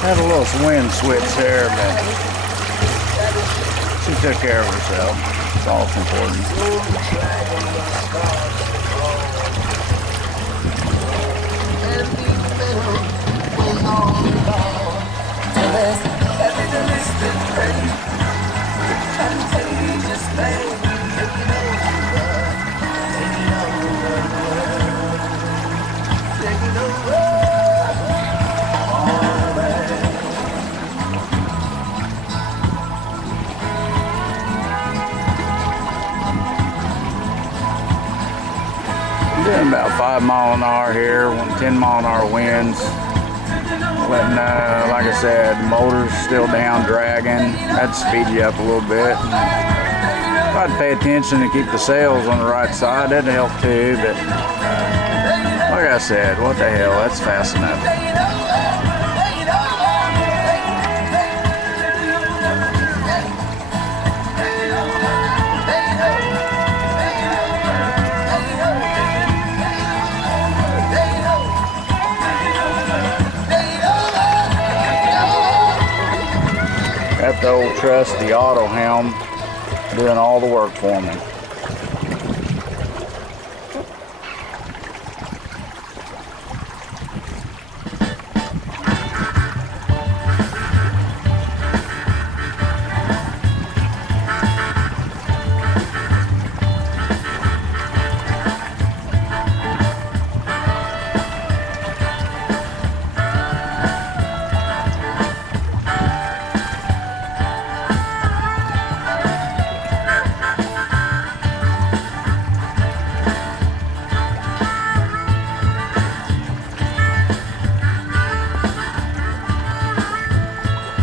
Had a little wind switch there, but she took care of herself. It's all that's important. Doing about 5 mile an hour here, 10 mile an hour winds. Letting, like I said, the motor's still down, dragging. That'd speed you up a little bit. If I'd pay attention and keep the sails on the right side, that'd help too. But like I said, what the hell, that's fast enough. Got the old trusty auto helm doing all the work for me.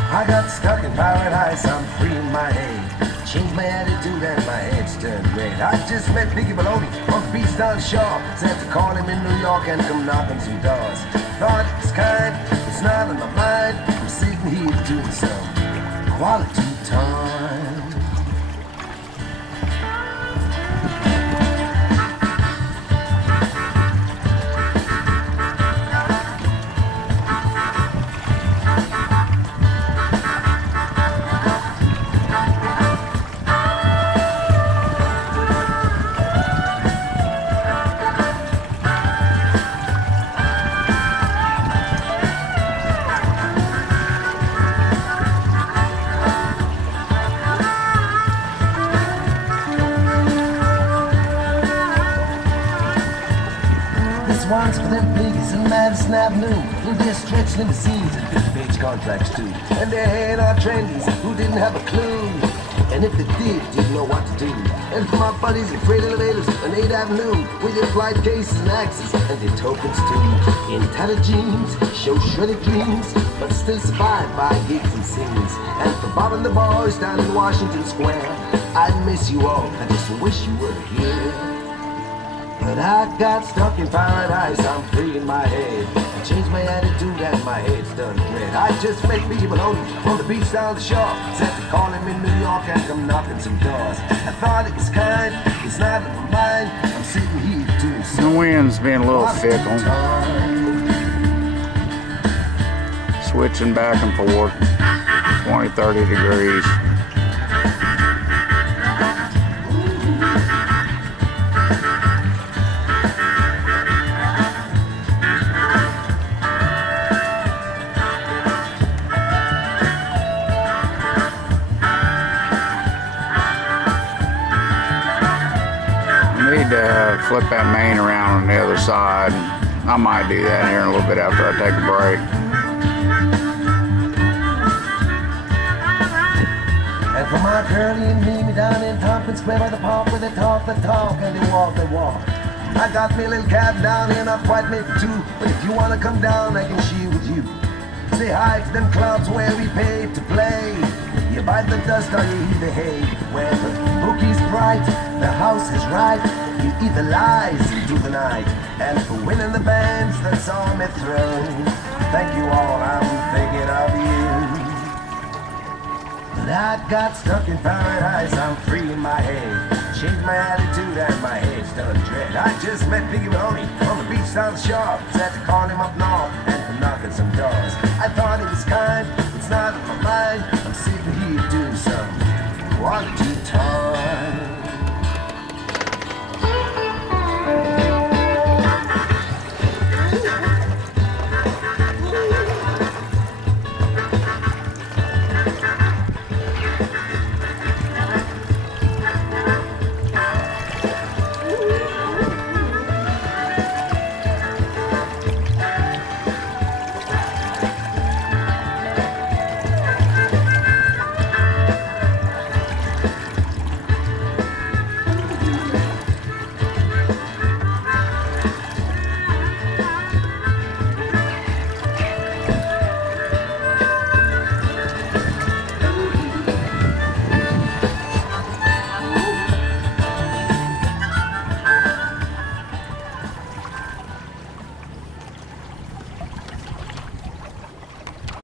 I got stuck in paradise, I'm free in my head. Changed my attitude and my head's turned red. I just met Biggie Baloney on the beach down shore. Said to call him in New York and come knock on some doors. Thought it's kind, it's not in my mind. I'm sitting here doing some quality time. One's for them piggies in Madison Avenue, who just stretch limousines and 50-page contracts too. And they're hanging out trendies who didn't have a clue, and if they didn't know what to do. And for my buddies in freight elevators on 8th Avenue, with their flight cases and axes and their tokens too. In tattered jeans, show shredded dreams, but still survived by gigs and scenes. And for Bob and the boys down in Washington Square, I miss you all, I just wish you were here. But I got stuck in paradise, I'm free in my head. I changed my attitude and my head's done red. I just met Biggie Baloney on the beach down the shore. Said to call him in New York and come knocking some doors. I thought it was kind, it's not in my mind. I'm sitting here doing some. The wind's being a little fickle. Switching back and forth, 20, 30 degrees. Flip that main around on the other side. I might do that here in a little bit after I take a break. And for my girlie and me down in Tompkins Square by the park, where they talk the talk and they walk the walk. I got me a little cab down here, not quite made for two, but if you wanna come down, I can share with you. Say hi to them clubs where we pay to play. You bite the dust or you eat the hay. Where the bookie's bright, the house is right. You eat the lies into the night. And for winning the bands that saw me through, thank you all, I'm thinking of you. But I got stuck in paradise, I'm free in my head. Changed my attitude and my head's done dread. I just met Biggie Baloney on the beach down the shore. Said to call him up north and for knocking some doors. I thought it was kind, it's not on my mind. I'm sitting here doing some quality